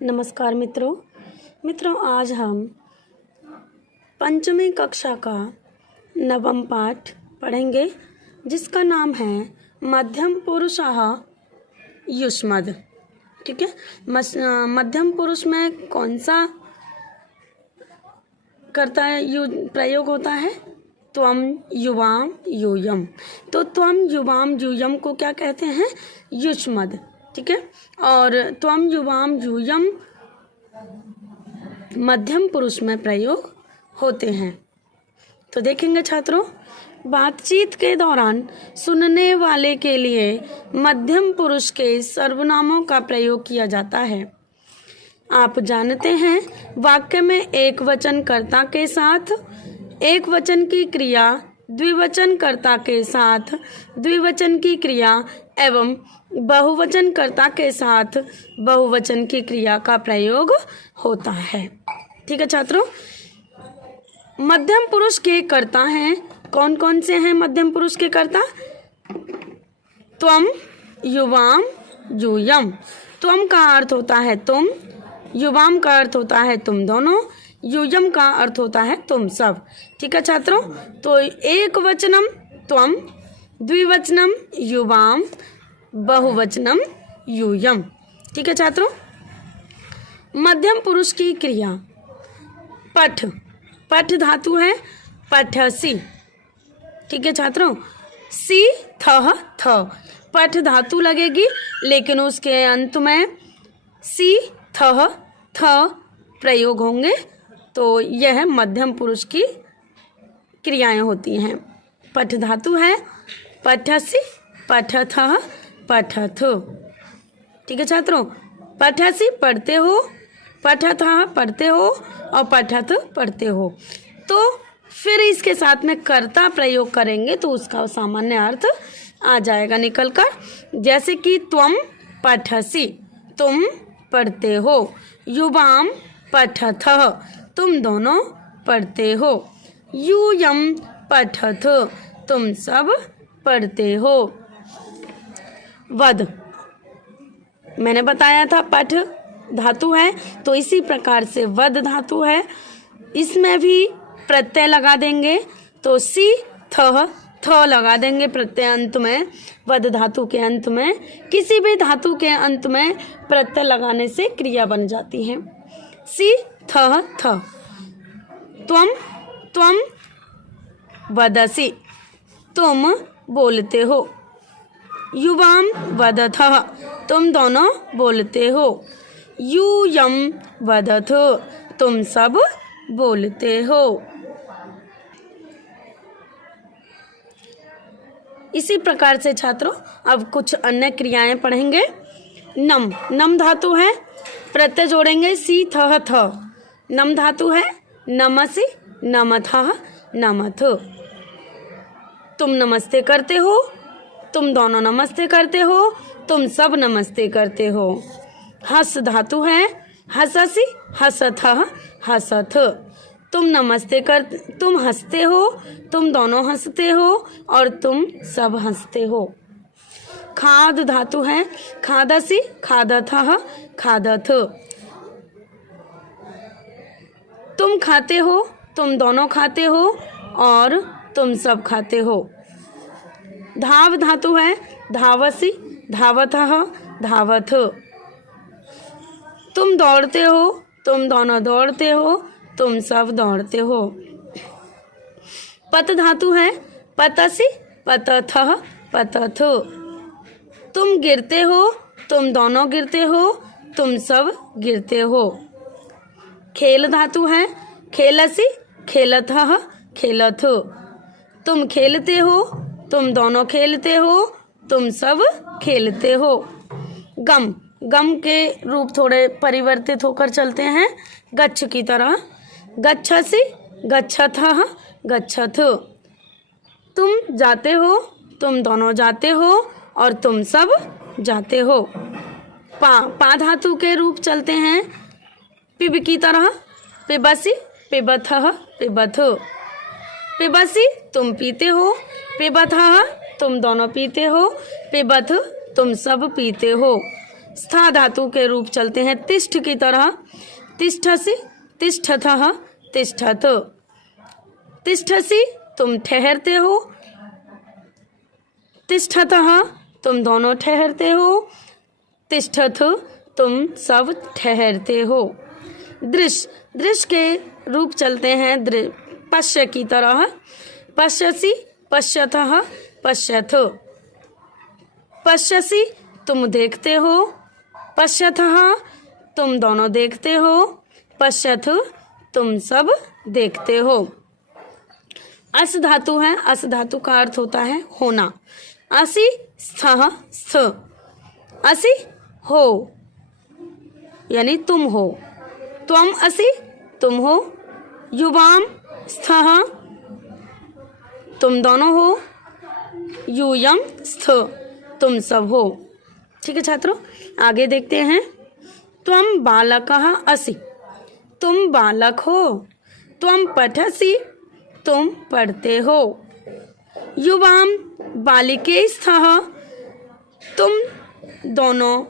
नमस्कार मित्रों, आज हम पंचमी कक्षा का नवम पाठ पढ़ेंगे जिसका नाम है मध्यम पुरुषः युष्मद्। ठीक है, मध्यम पुरुष में कौन सा कर्ता प्रयोग होता है? त्वम युवाम यूयम। तो त्वम युवाम यूयम को क्या कहते हैं? युष्मद्। ठीक है, और त्वम युवाम यूयम मध्यम पुरुष में प्रयोग होते हैं। तो देखेंगे छात्रों, बातचीत के दौरान सुनने वाले के लिए मध्यम पुरुष के सर्वनामों का प्रयोग किया जाता है। आप जानते हैं, वाक्य में एक वचन कर्ता के साथ एक वचन की क्रिया, द्विवचन कर्ता के साथ द्विवचन की क्रिया एवं बहुवचन कर्ता के साथ बहुवचन की क्रिया का प्रयोग होता है। ठीक है छात्रों, मध्यम पुरुष के कर्ता हैं, कौन कौन से हैं मध्यम पुरुष के कर्ता? त्वम युवाम यूयम। त्वम का अर्थ होता है तुम, युवाम का अर्थ होता है तुम दोनों, यूयम का अर्थ होता है तुम सब। ठीक है छात्रों, तो एक वचनम त्वम, द्विवचनम युवाम, बहुवचनम यूयम। ठीक है छात्रों, मध्यम पुरुष की क्रिया पठ, पठ धातु है पठसी। ठीक है छात्रों, सी थह थ, पठ धातु लगेगी लेकिन उसके अंत में सी थह थ प्रयोग होंगे, तो यह मध्यम पुरुष की क्रियाएं होती हैं। पठ धातु है पठसी, पठथः, पठथ। ठीक है छात्रों, पठसी पढ़ते हो, पठथः पढ़ते हो और पठथ पढ़ते हो। तो फिर इसके साथ में कर्ता प्रयोग करेंगे तो उसका सामान्य अर्थ आ जाएगा निकल कर, जैसे कि त्वम पठसी, तुम पढ़ते हो, युवाम पठथः, तुम दोनों पढ़ते हो, यूयम पठथ, तुम सब पढ़ते हो। वद, मैंने बताया था पठ धातु है, तो इसी प्रकार से वद धातु है, इसमें भी प्रत्यय लगा देंगे, तो सी थह थ लगा देंगे प्रत्यय अंत में। वद धातु के अंत में, किसी भी धातु के अंत में प्रत्यय लगाने से क्रिया बन जाती है। सी थह थ। त्वम, त्वम वदसि, तुम बोलते हो, युवाम वदथः, तुम दोनों बोलते हो, यूयम वदथ, तुम सब बोलते हो। इसी प्रकार से छात्रों अब कुछ अन्य क्रियाएं पढ़ेंगे। नम, नम धातु है, प्रत्यय जोड़ेंगे सी थह थ, नम धातु है नमसि, नमथः, नमथ। तुम नमस्ते करते हो, तुम दोनों नमस्ते करते हो, तुम सब नमस्ते करते हो। हस धातु है हससि, हसथः, हसथ। तुम तुम हंसते हो, तुम दोनों हंसते हो और तुम सब हंसते हो। खाद धातु है खादसि, खादथः, खादथ। तुम खाते हो, तुम दोनों खाते हो और तुम सब खाते हो। धाव धातु है धावसि, धावथः, धावथ। तुम दौड़ते हो, तुम दोनों दौड़ते हो, तुम सब दौड़ते हो। पत धातु है पतसि, पतथः, पतथ। तुम गिरते हो, तुम दोनों गिरते हो, तुम सब गिरते हो। खेल धातु है खेलसि, खेलथः, खेलथ। तुम खेलते हो, तुम दोनों खेलते हो, तुम सब खेलते हो। गम, गम के रूप थोड़े परिवर्तित होकर चलते हैं गच्छ की तरह, गच्छसि, गच्छथः, गच्छथ। तुम जाते हो, तुम दोनों जाते हो और तुम सब जाते हो। पा धातु के रूप चलते हैं पिब की तरह, पिबसि, पिबथः, पिबथ। पिबसि तुम पीते हो, पिबथः तुम दोनों पीते हो, पिबथ तुम सब पीते हो। स्था धातु के रूप चलते हैं तिष्ठ की तरह। तिष्ठसि, तिष्ठतः, तिष्ठत। तिष्ठसि तुम ठहरते हो, तिष्ठतः तुम दोनों ठहरते हो, तिष्ठत तुम सब ठहरते हो। दृश्य, दृश्य के रूप चलते हैं पश्य की तरह। पश्यसि, पश्यतः, पश्यथ। पश्यसि तुम देखते हो, पश्यतः तुम दोनों देखते हो, पश्यथ तुम सब देखते हो। अस धातु है, अस धातु का अर्थ होता है होना। असि, स्थः, स्थ। असि हो यानी तुम हो, त्वम असि तुम हो, युवाम स्थः तुम दोनों हो, यूयम स्थ तुम सब हो। ठीक है छात्रों, आगे देखते हैं। त्वम बालकः असि तुम बालक हो, त्वम पठसि तुम पढ़ते हो, युवाम बालिके स्थः तुम दोनों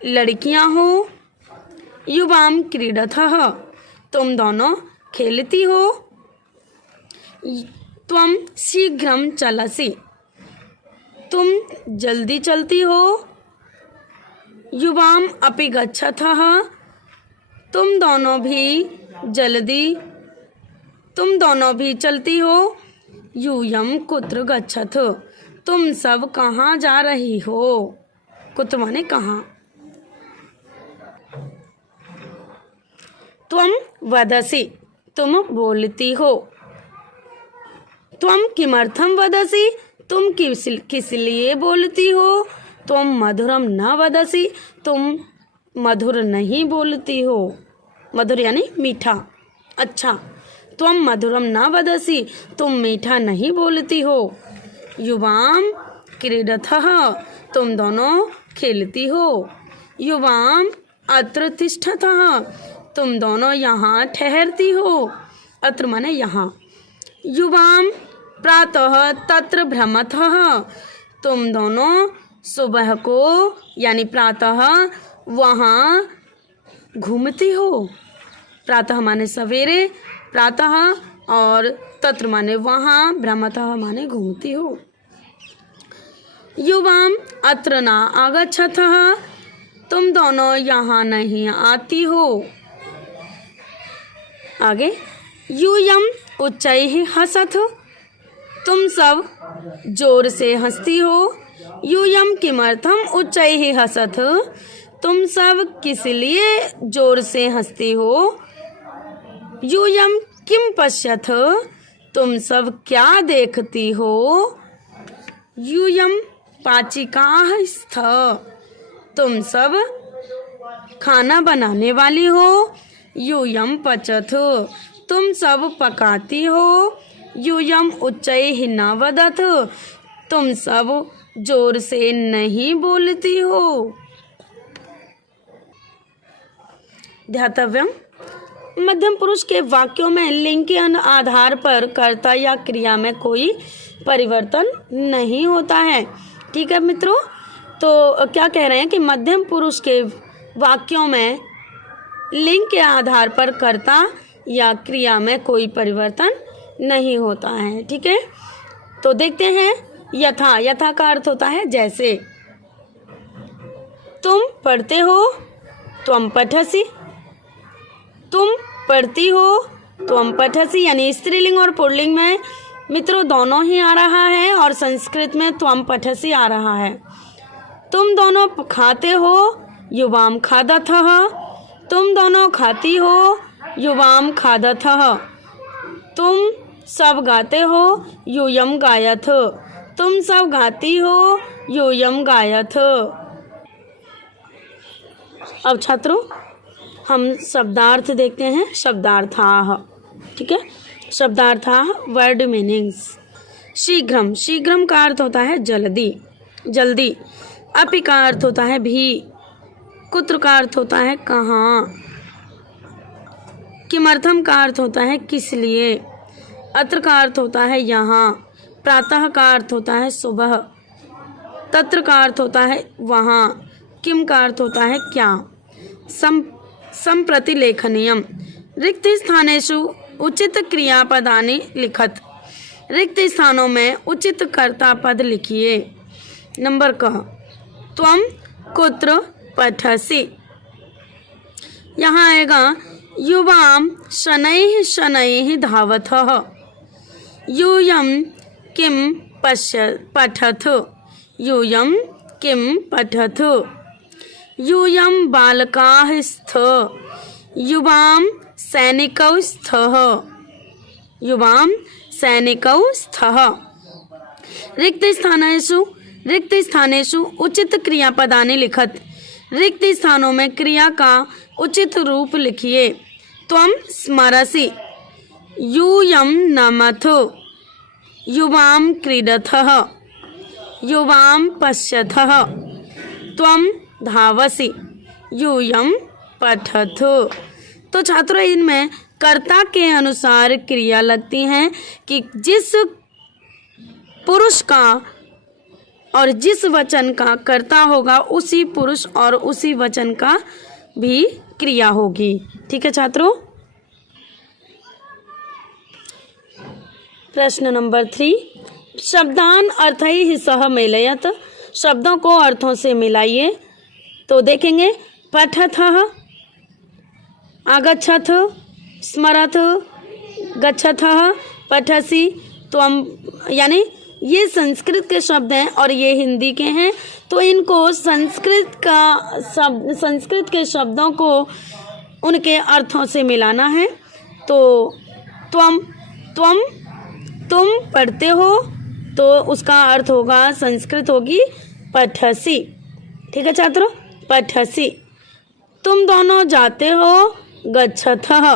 लड़कियां हो, युवाम क्रीडतः तुम दोनों खेलती हो, त्वम शीघ्रं चलसि तुम जल्दी चलती हो, युवाम अपि गच्छतः तुम दोनों भी चलती हो, यूयम कुत्र गच्छथ तुम सब कहाँ जा रही हो। कुत्र माने कहाँ। त्वम वदसि तुम बोलती हो, त्वम किमर्थम वदसि तुम किस लिए बोलती हो, तुम मधुरम न वदसि तुम मधुर नहीं बोलती हो। मधुर यानी मीठा, अच्छा। त्वम मधुरम न वदसि तुम मीठा नहीं बोलती हो, युवाम क्रीडतः तुम दोनों खेलती हो, युवाम अत्र तिष्ठतः तुम दोनों यहाँ ठहरती हो। अत्र माने यहाँ। युवाम प्रातः तत्र भ्रमतः तुम दोनों सुबह को यानी प्रातः वहाँ घूमती हो। प्रातः माने सवेरे, प्रातः और तत्र माने वहाँ, भ्रमतः माने घूमती हो। युवाम अत्र न आगच्छतः तुम दोनों यहाँ नहीं आती हो। आगे, यूयम उच्चैः हसथ तुम सब जोर से हंसती हो, यूयम किमर्थम उच्चैः हसथ तुम सब किस लिए जोर से हंसती हो, यूयम किम पश्यथ तुम सब क्या देखती हो, यूयम पाचिकाः स्थ तुम सब खाना बनाने वाली हो, यूयम पचथ तुम सब पकाती हो, यूयम उच्चैः न वदथ तुम सब जोर से नहीं बोलती हो। ध्यातव्यम, मध्यम पुरुष के वाक्यों में लिंग के आधार पर कर्ता या क्रिया में कोई परिवर्तन नहीं होता है। ठीक है मित्रों, तो क्या कह रहे हैं कि मध्यम पुरुष के वाक्यों में लिंग के आधार पर कर्ता या क्रिया में कोई परिवर्तन नहीं होता है। ठीक है, तो देखते हैं। यथा, यथा का अर्थ होता है जैसे। तुम पढ़ते हो, त्वम पठसि, तुम पढ़ती हो, त्वम पठसि, यानी स्त्रीलिंग और पुल्लिंग में मित्रों दोनों ही आ रहा है और संस्कृत में त्वम पठसि आ रहा है। तुम दोनों खाते हो, युवाम खादथः, तुम दोनों खाती हो, युवाम खादथः, तुम सब गाते हो, यूयम गायथ, तुम सब गाती हो, यूयम गायथ। अब छात्रों हम शब्दार्थ देखते हैं। शब्दार्थाः, ठीक है, शब्दार्थाः वर्ड मीनिंग्स। शीघ्रम, शीघ्रम का अर्थ होता है जल्दी, जल्दी। अपि का अर्थ होता है भी। कुत्र का अर्थ होता है कहाँ। किमर्थम का अर्थ होता है किस लिए। अत्र का अर्थ होता है यहाँ। प्रातः का अर्थ होता है सुबह। तत्र का अर्थ होता है वहाँ। किम का अर्थ होता है क्या। संप्रति लेखनीयम। रिक्त स्थानेषु उचित क्रियापदानि लिखत। रिक्त स्थानों में उचित कर्ता पद लिखिए। नंबर क, त्वम कुत्र पठसि। यहाँ आएगा युवाम शनैः शनैः धावतः। यूयं किम पठथ। यूयं किम पठथ। यूयं बालकाः स्थ। युवां सैनिकौ स्थः। युवां सैनिकौ स्थः। रिक्त स्थानेषु उचित क्रियापदानि लिखत। रिक्त स्थानों में क्रिया का उचित रूप लिखिए। त्वं स्मरसि। यूयं नमथ। युवां क्रीडथः। युवां पश्यथः। त्वं धावसि। यूयं पठथ। तो छात्रों, इनमें कर्ता के अनुसार क्रिया लगती हैं कि जिस पुरुष का और जिस वचन का कर्ता होगा उसी पुरुष और उसी वचन का भी क्रिया होगी। ठीक है छात्रों। प्रश्न नंबर 3, शब्दान अर्थैः सह मेलयत। शब्दों को अर्थों से मिलाइए। तो देखेंगे पठथः, आगच्छथ, स्मरथ, गच्छथः, पठसि। तो हम यानी ये संस्कृत के शब्द हैं और ये हिंदी के हैं, तो इनको संस्कृत के शब्दों को उनके अर्थों से मिलाना है। तो तुम पढ़ते हो तो उसका अर्थ होगा, संस्कृत होगी पठसि। ठीक है छात्रों, पठसि। तुम दोनों जाते हो, गच्छथः।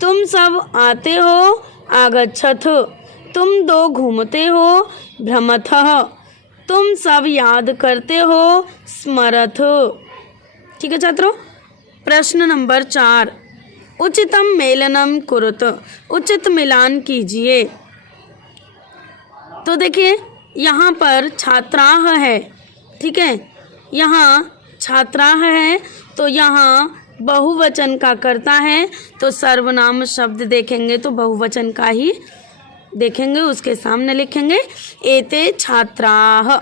तुम सब आते हो, आगच्छथ। तुम दो घूमते हो, भ्रमथः। तुम सब याद करते हो, स्मरथ। ठीक है छात्रों। प्रश्न नंबर 4, उचितम मेलनम कुरुत। उचित मिलान कीजिए। तो देखिए यहाँ पर छात्राः है। ठीक है, यहाँ छात्राः है तो यहाँ बहुवचन का कर्ता है, तो सर्वनाम शब्द देखेंगे तो बहुवचन का ही देखेंगे, उसके सामने लिखेंगे एते छात्राः।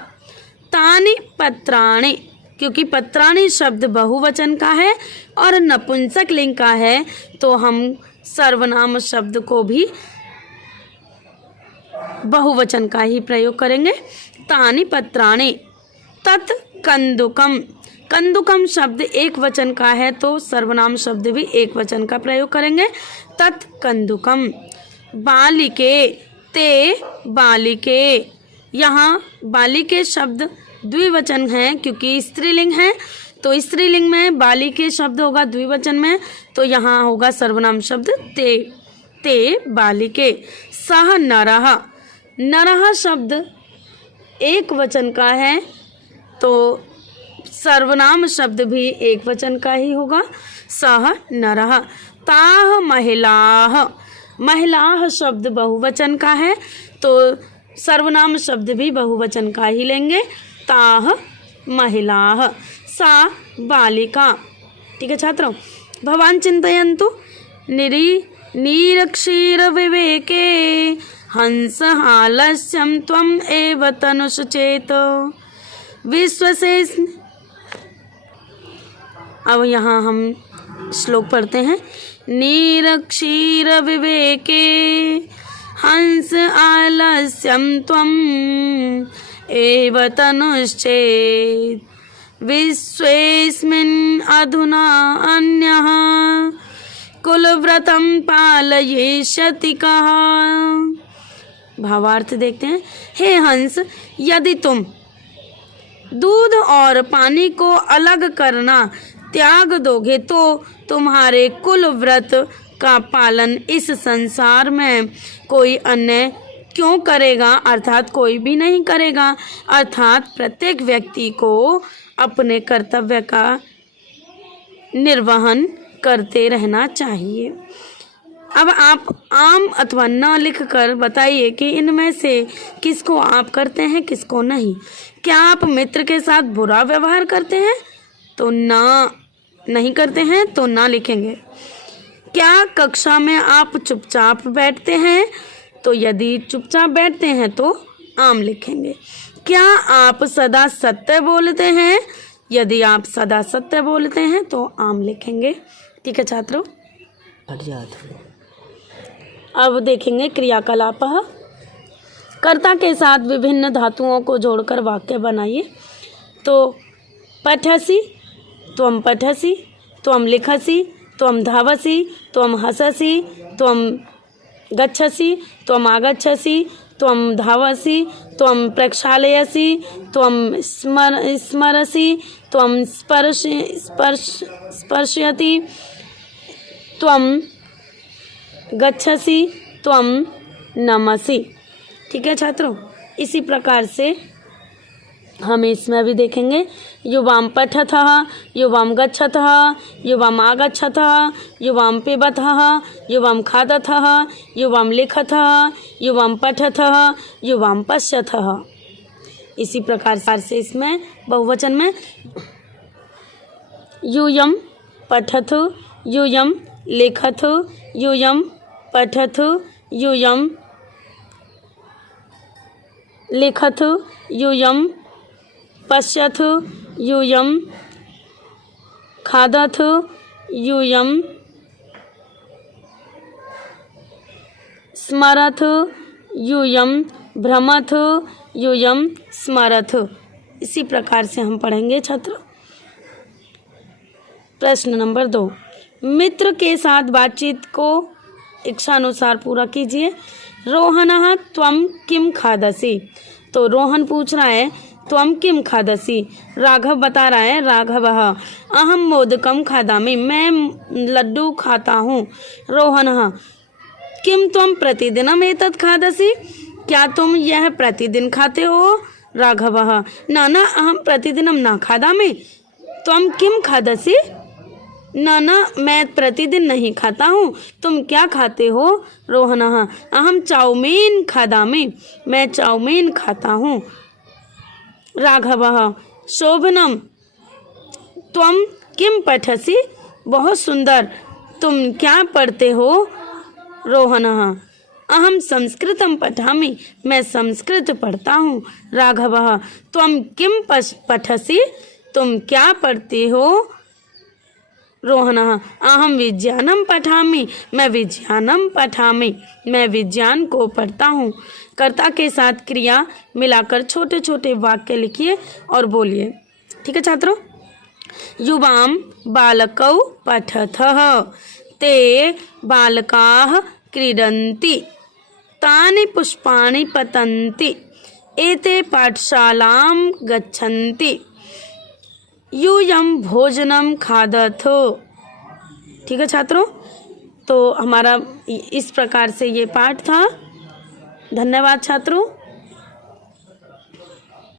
तानि पत्राणि, क्योंकि पत्राणि शब्द बहुवचन का है और नपुंसक लिंग का है, तो हम सर्वनाम शब्द को भी बहुवचन का ही प्रयोग करेंगे। तानि पत्राणि। तत् कंदुकम। कंदुकम शब्द एक वचन का है, तो सर्वनाम शब्द भी एक वचन का प्रयोग करेंगे। तत् कंदुकम। बालिके। ते बालिके। यहाँ बालिके शब्द द्विवचन है, क्योंकि स्त्रीलिंग है, तो स्त्रीलिंग में बालिके शब्द होगा द्विवचन में, तो यहाँ होगा सर्वनाम शब्द ते। ते बालिके। सह नरः। नरः शब्द एक वचन का है, तो सर्वनाम शब्द भी एक वचन का ही होगा, सह नरः। ताः महिलाः। महिलाः शब्द बहुवचन का है, तो सर्वनाम शब्द भी बहुवचन का ही लेंगे, ताः महिलाः। सा बालिका। ठीक है छात्रों। भवान चिंतयन्तु। नीरक्षीर विवेके हंस आलस्यम त्वम एव तनुश्चेत विश्वसेस। अब यहाँ हम श्लोक पढ़ते हैं। नीरक्षीर विवेके हंस आलस्यम त्वम एव तनुश्चेत विश्वेस्मिन् अधुना अन्यः कुलव्रतं पालयिष्यति कः। भावार्थ देखते हैं। हे हंस, यदि तुम दूध और पानी को अलग करना त्याग दोगे तो तुम्हारे कुल व्रत का पालन इस संसार में कोई अन्य क्यों करेगा, अर्थात कोई भी नहीं करेगा। अर्थात प्रत्येक व्यक्ति को अपने कर्तव्य का निर्वहन करते रहना चाहिए। अब आप आम अथवा न लिख कर बताइए कि इनमें से किसको आप करते हैं, किसको नहीं। क्या आप मित्र के साथ बुरा व्यवहार करते हैं तो ना नहीं करते हैं तो ना लिखेंगे। क्या कक्षा में आप चुपचाप बैठते हैं? तो यदि चुपचाप बैठते हैं तो आम लिखेंगे। क्या आप सदा सत्य बोलते हैं? यदि आप सदा सत्य बोलते हैं तो आम लिखेंगे। ठीक है छात्रों, अब देखेंगे क्रियाकलाप। कर्ता के साथ विभिन्न धातुओं को जोड़कर वाक्य बनाइए। तो पठसि, त्वं पठसि, त्वं लिखसि, त्वं धावसि, त्वं हससि, त्वं गच्छसि, त्वं आगच्छसि, त्वं धावसि, त्वं प्रक्षालयसि, त्वं स्मरसि, त्वं स्पर्शयति, त्वं गच्छसि, त्वं नमसि। ठीक है छात्रों, इसी प्रकार से हम इसमें भी देखेंगे। युवाम पठतः, युवाम गच्छतः, युवाम आगच्छतः, युवाम पिबतः, युवाम खादतः, युवाम लिखतः, युवाम पठतः, युवाम पश्यतः। इसी प्रकार से इसमें बहुवचन में यूयम पठतु, यूयम लिखतु, यूयम पठतु, यूयम लिखतु, यूयम पश्यतु, यूयम खादतु, यूयम स्मरतु, यूयम भ्रमतु, यूयम स्मरतु। इसी प्रकार से हम पढ़ेंगे छात्र। प्रश्न नंबर 2, मित्र के साथ बातचीत को इच्छानुसार पूरा कीजिए। रोहनः त्वं किं खादसि? तो रोहन पूछ रहा है त्वं किं खादसि। राघव बता रहा है राघवः अहं मोदकं खादामि, मैं लड्डू खाता हूँ। रोहनः किं त्वं प्रतिदिनम् एतत् खादसि? क्या तुम यह प्रतिदिन खाते हो? राघवः न अहं प्रतिदिनं न खादामि। त्वं किं खादसि? न मैं प्रतिदिन नहीं खाता हूँ। तुम क्या खाते हो? रोहनः अहं चाउमीन खादामि, मैं चाउमीन खाता हूँ। राघवः शोभनम त्वं किं पठसि? बहुत सुंदर, तुम क्या पढ़ते हो? रोहनः अहं संस्कृतं पठामि, मैं संस्कृत पढ़ता हूँ। राघवः त्वं किं पठसि? तुम क्या पढ़ते हो? रोहनः अहं विज्ञानं पठामि, मैं विज्ञानं पठामि, मैं विज्ञान को पढ़ता हूँ। कर्ता के साथ क्रिया मिलाकर छोटे छोटे वाक्य लिखिए और बोलिए। ठीक है छात्रों। युवां बालकौ पठतः, ते बालकाः क्रीडन्ति, तानि पुष्पाणि पतन्ति, एते पाठशालां गच्छन्ति, यूयं भोजनं खादतु। ठीक है छात्रों, तो हमारा इस प्रकार से ये पाठ था। धन्यवाद छात्रों।